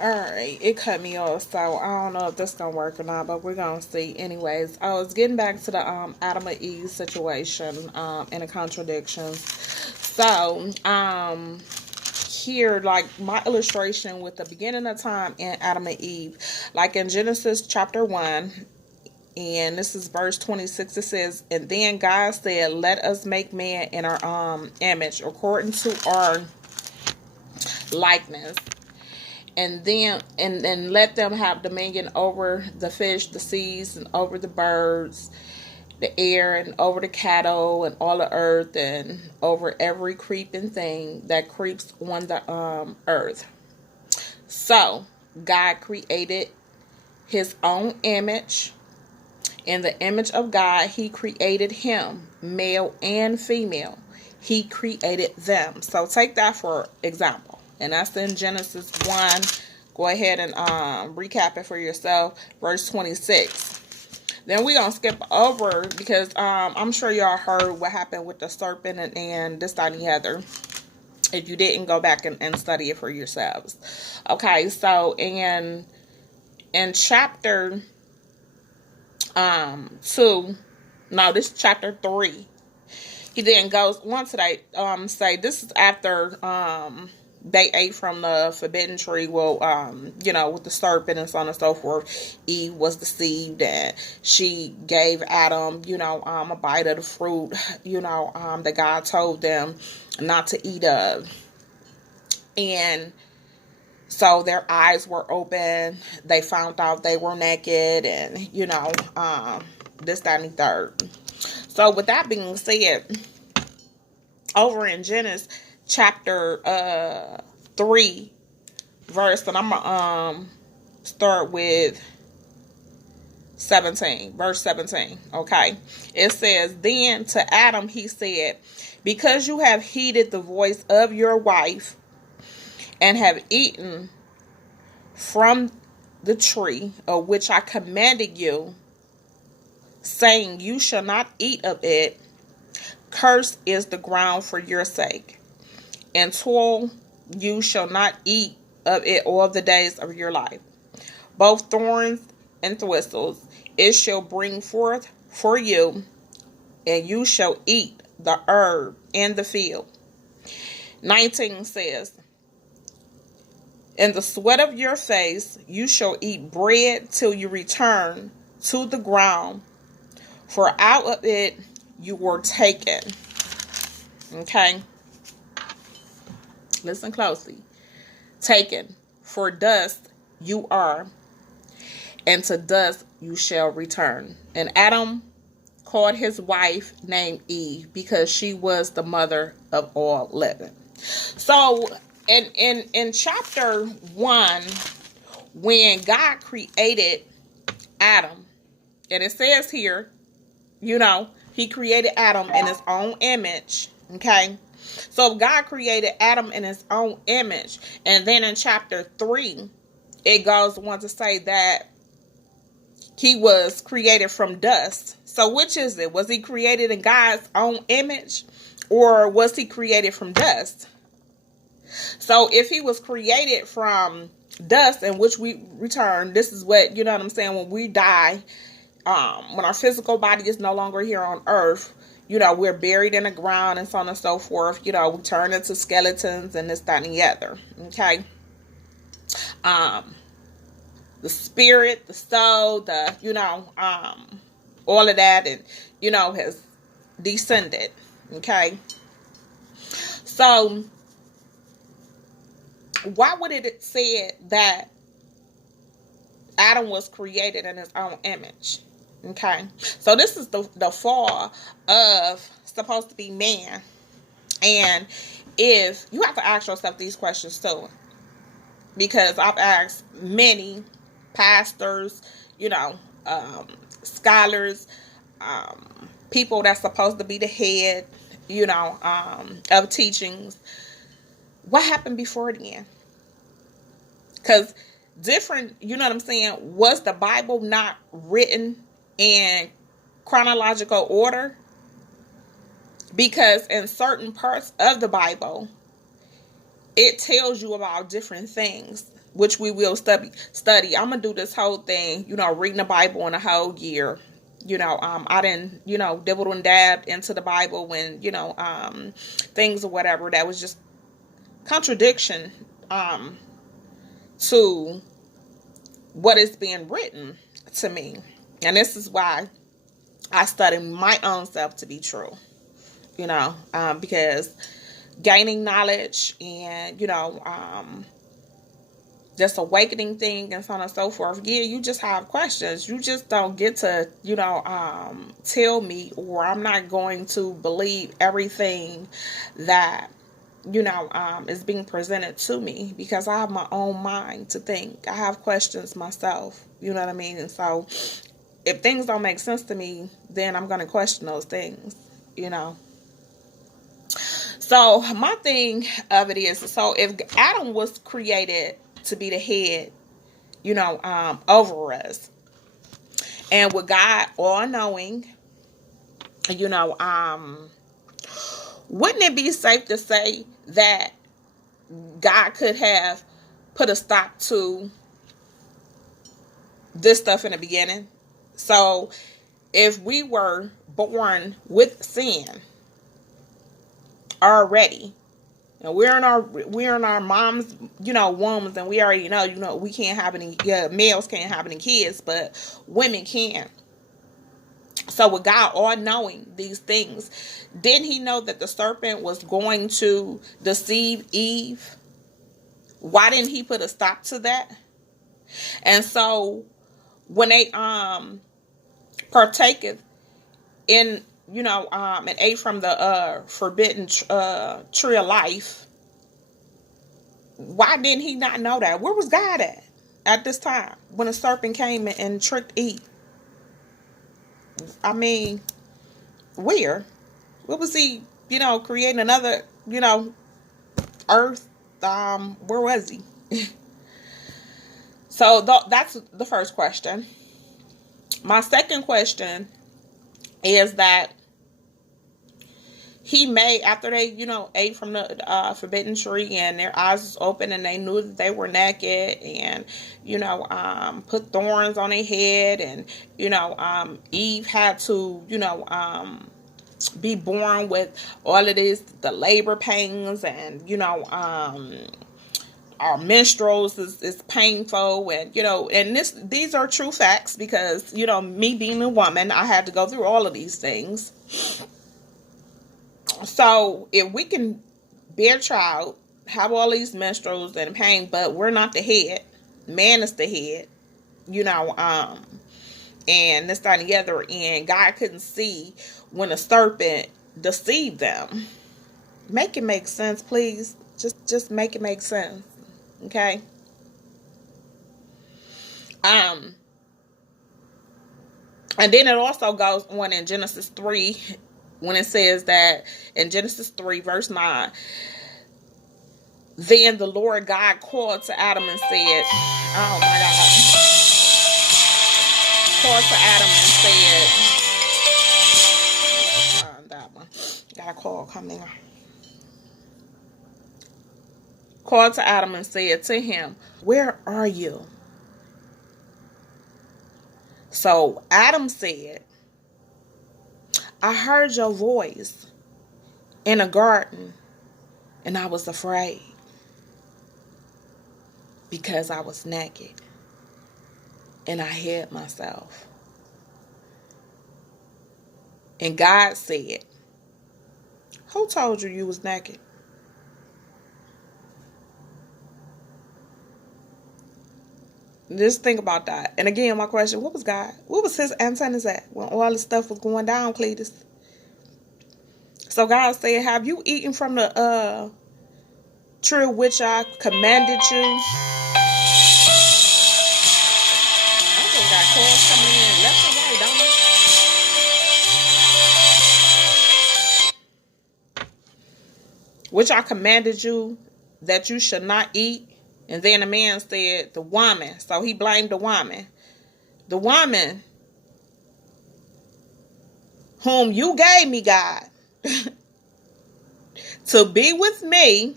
Alright, it cut me off, so I don't know if this gonna work or not, but we're gonna see. Anyways, I was getting back to the Adam and Eve situation, and the contradictions. So, here, like my illustration with the beginning of time in Adam and Eve, like in Genesis chapter 1, and this is verse 26, it says, and then God said, let us make man in our image, according to our likeness, and let them have dominion over the fish, the seas, and over the birds, the air, and over the cattle, and all the earth, and over every creeping thing that creeps on the earth. So God created his own image. In the image of God, he created him, male and female. He created them. So take that for example. And that's in Genesis 1. Go ahead and recap it for yourself. Verse 26. Then we're going to skip over because I'm sure y'all heard what happened with the serpent and this, that, and the other. If you didn't, go back and study it for yourselves. Okay, so in chapter 2, no, this is chapter 3. He then goes on to say this is after they ate from the forbidden tree. Well, with the serpent and so on and so forth. Eve was deceived and she gave Adam, a bite of the fruit, that God told them not to eat of. And so their eyes were open. They found out they were naked and, this, that, and the third. So with that being said, over in Genesis chapter 3 verse, and I'm gonna start with 17, verse 17. Okay, it says, then to Adam he said, because you have heeded the voice of your wife and have eaten from the tree of which I commanded you, saying you shall not eat of it, cursed is the ground for your sake, and toil you shall not eat of it all the days of your life. Both thorns and thistles it shall bring forth for you, and you shall eat the herb in the field. 19 says, in the sweat of your face you shall eat bread till you return to the ground, for out of it you were taken. Okay? Listen closely. Taken, for dust you are, and to dust you shall return. And Adam called his wife named Eve because she was the mother of all living. So in chapter 1, when God created Adam, and it says here, he created Adam in his own image. Okay, so God created Adam in his own image, and then in chapter 3 it goes on to say that he was created from dust. So which is it? Was he created in God's own image, or was he created from dust? So if he was created from dust, in which we return, this is what, when we die, when our physical body is no longer here on earth, we're buried in the ground and so on and so forth, we turn into skeletons and this, that, and the other. Okay. The spirit, the soul, all of that, and, has descended. Okay. So why would it say that Adam was created in his own image? Okay, so this is the fall of supposed to be man. And if you have to ask yourself these questions too, because I've asked many pastors, scholars, people that's supposed to be the head, of teachings, what happened before then? Because different, was the Bible not written in chronological order? Because in certain parts of the Bible, it tells you about different things which we will study. I'm gonna do this whole thing, reading the Bible in a whole year. I didn't, dibbled and dabbed into the Bible when, things or whatever that was just contradiction to what is being written to me. And this is why I study my own self to be true, because gaining knowledge and, this awakening thing and so on and so forth. Yeah, you just have questions. You just don't get to, tell me, or I'm not going to believe everything that, is being presented to me, because I have my own mind to think. I have questions myself. You know what I mean? And so if things don't make sense to me, then I'm going to question those things, So my thing of it is, so if Adam was created to be the head, over us, and with God all knowing, wouldn't it be safe to say that God could have put a stop to this stuff in the beginning? So if we were born with sin already, and we're in our mom's, wombs, and we already know, we can't have any, males can't have any kids, but women can. So with God all knowing these things, didn't he know that the serpent was going to deceive Eve? Why didn't he put a stop to that? And so when they partaketh in, and ate from the forbidden tree of life, why didn't he not know that? Where was God at this time when the serpent came and tricked Eve? I mean, where? What was he, creating another, earth? Where was he? So that's the first question. My second question is that he made, after they, ate from the forbidden tree, and their eyes was open, and they knew that they were naked, and, put thorns on their head, and, Eve had to, be born with all of this, the labor pains, and, our menstruals is painful, and, and these are true facts, because, me being a woman, I had to go through all of these things. So if we can bear child, have all these menstruals and pain, but we're not the head, man is the head, and this, that, and the other, and God couldn't see when a serpent deceived them. Make it make sense, please. Just make it make sense. Okay. And then it also goes on in Genesis 3, when it says that in Genesis 3 verse 9, then the Lord God called to Adam and said, oh my God, called to Adam and said, that one, got a call coming. Called to Adam and said to him, where are you? So Adam said, I heard your voice in a garden, and I was afraid because I was naked, and I hid myself. And God said, who told you was naked? Just think about that. And again, my question, what was God? What was his antennas at when all this stuff was going down, Cletus? So God said, have you eaten from the tree which I commanded you? I just got calls coming in left and right, don't I? Which I commanded you that you should not eat. And then the man said, the woman. So he blamed the woman. The woman whom you gave me, God, to be with me,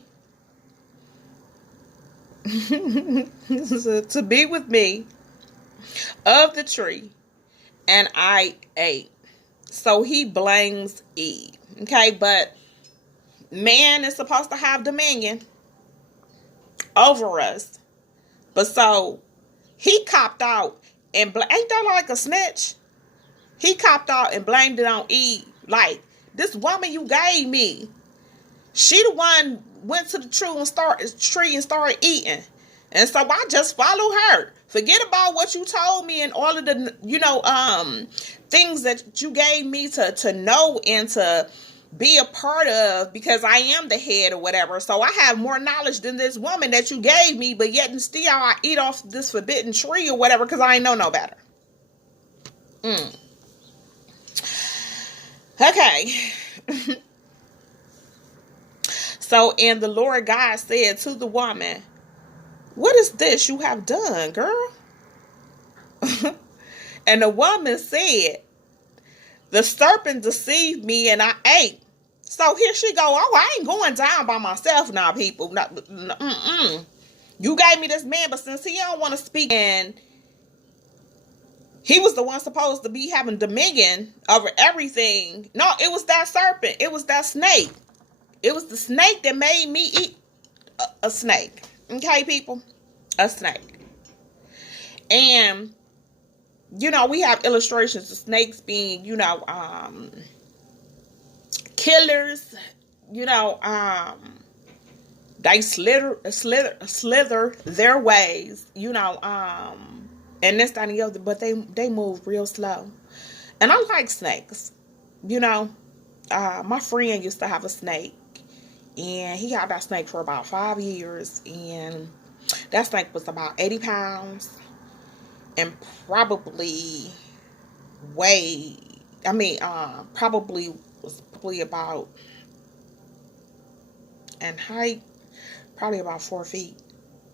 to be with me of the tree, and I ate. So he blames Eve. Okay, but man is supposed to have dominion over us. But so he copped out and ain't that like a snitch? He copped out and blamed it on Eve. Like, this woman you gave me, she the one went to the tree and started eating. And so I just follow her. Forget about what you told me and all of the, things that you gave me to know and to be a part of, because I am the head or whatever. So I have more knowledge than this woman that you gave me, but yet and still I eat off this forbidden tree or whatever because I ain't know no better. Okay. So, and the Lord God said to the woman, what is this you have done, girl? And the woman said, the serpent deceived me and I ate. So here she go. Oh, I ain't going down by myself now, people. You gave me this man, but since he don't want to speak, and he was the one supposed to be having dominion over everything. No, it was that serpent. It was that snake. It was the snake that made me eat a snake. Okay, people? A snake. And, we have illustrations of snakes being, killers. They slither their ways, and this, that, and the other, but they move real slow. And I like snakes. My friend used to have a snake, and he had that snake for about 5 years, and that snake was about 80 pounds, and probably probably about, in height, probably about 4 feet.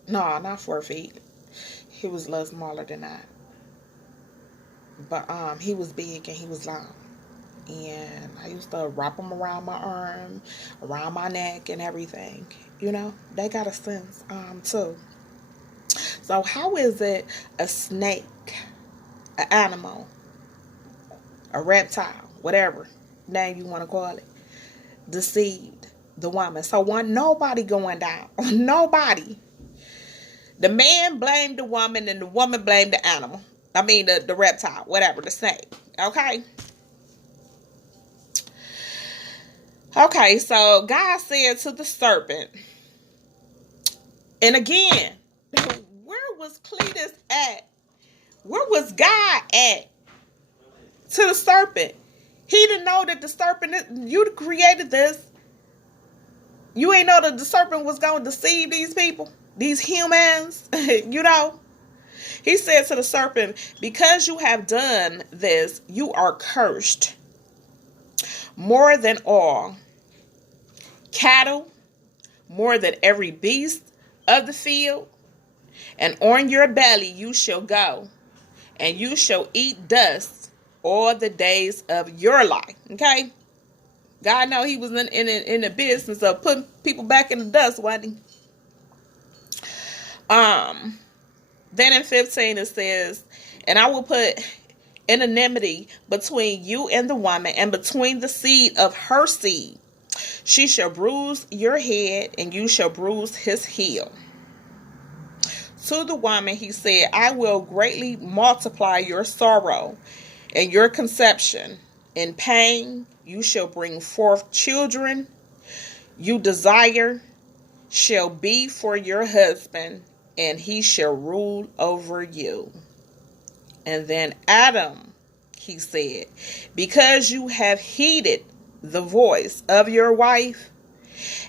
No, not 4 feet. He was a little smaller than that. But he was big and he was long. And I used to wrap him around my arm, around my neck and everything. They got a sense too. So how is it a snake, an animal, a reptile, whatever name you want to call it, deceived the woman? So nobody going down. Nobody. The man blamed the woman and the woman blamed the animal. The reptile, whatever, the snake. Okay? Okay, so God said to the serpent, and again, where was Cletus at? Where was God at? To the serpent. He didn't know that the serpent, you created this. You ain't know that the serpent was going to deceive these people, these humans, He said to the serpent, because you have done this, you are cursed more than all cattle, more than every beast of the field, and on your belly you shall go, and you shall eat dust all the days of your life. Okay? God know he was in the business of putting people back in the dust, wasn't he? Then in 15 it says, and I will put enmity between you and the woman, and between the seed of her seed. She shall bruise your head, and you shall bruise his heel. To the woman he said, I will greatly multiply your sorrow and your conception. In pain you shall bring forth children. You desire shall be for your husband, and he shall rule over you. And then Adam, he said, because you have heeded the voice of your wife,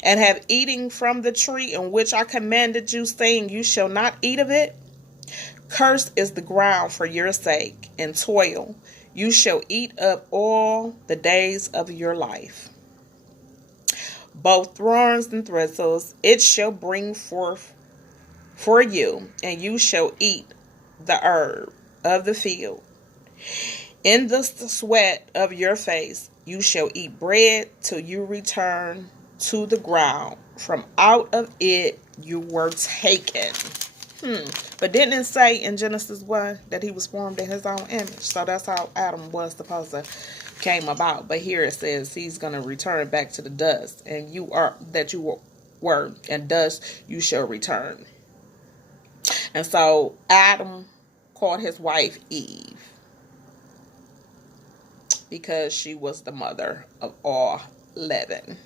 and have eaten from the tree in which I commanded you, saying, you shall not eat of it. Cursed is the ground for your sake, and toil you shall eat up all the days of your life. Both thorns and thistles it shall bring forth for you, and you shall eat the herb of the field. In the sweat of your face you shall eat bread till you return to the ground. From out of it you were taken. But didn't it say in Genesis 1 that he was formed in his own image? So that's how Adam was supposed to came about. But here it says he's going to return back to the dust. And you are that you were, and dust you shall return. And so Adam called his wife Eve because she was the mother of all living.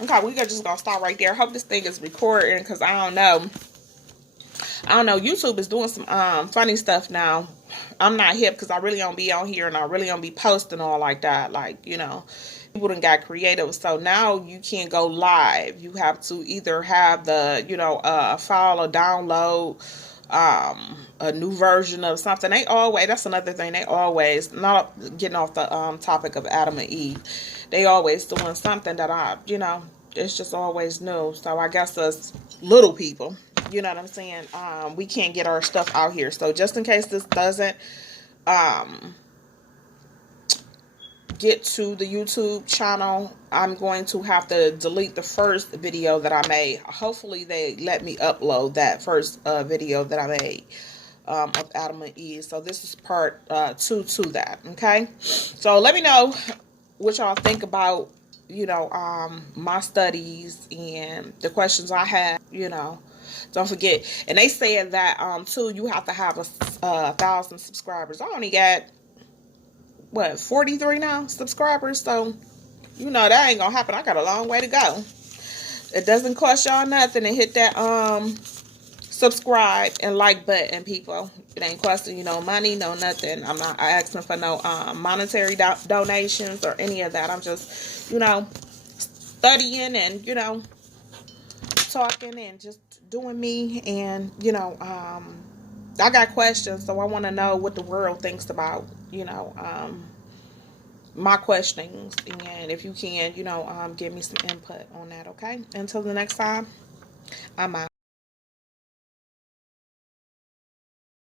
Okay, we're just gonna stop right there. Hope this thing is recording, because I don't know. YouTube is doing some funny stuff now. I'm not hip because I really don't be on here, and I really don't be posting all like that. Like, you know, people done got creative. So now you can't go live. You have to either have the, you know, file or download a new version of something. They always, that's another thing, they always, not getting off the topic of Adam and Eve, they always doing something that you know, it's just always new. So I guess us little people, you know what I'm saying, we can't get our stuff out here. So just in case this doesn't get to the YouTube channel, I'm going to have to delete the first video that I made. Hopefully they let me upload that first video that I made of Adam and Eve. So this is part 2 to that. Okay, so let me know what y'all think about, you know, my studies and the questions I had. You know, don't forget. And they said that too, you have to have 1,000 subscribers. I only got, what, 43 now subscribers. So, you know, that ain't gonna happen. I got a long way to go. It doesn't cost y'all nothing to hit that subscribe and like button, people. It ain't costing you no money, no nothing. I'm not asking for no monetary donations or any of that. I'm just, you know, studying and, you know, talking and just doing me. And, you know, I got questions, so I want to know what the world thinks about, you know, my questionings. And if you can, you know, give me some input on that. Okay, until the next time, I'm out.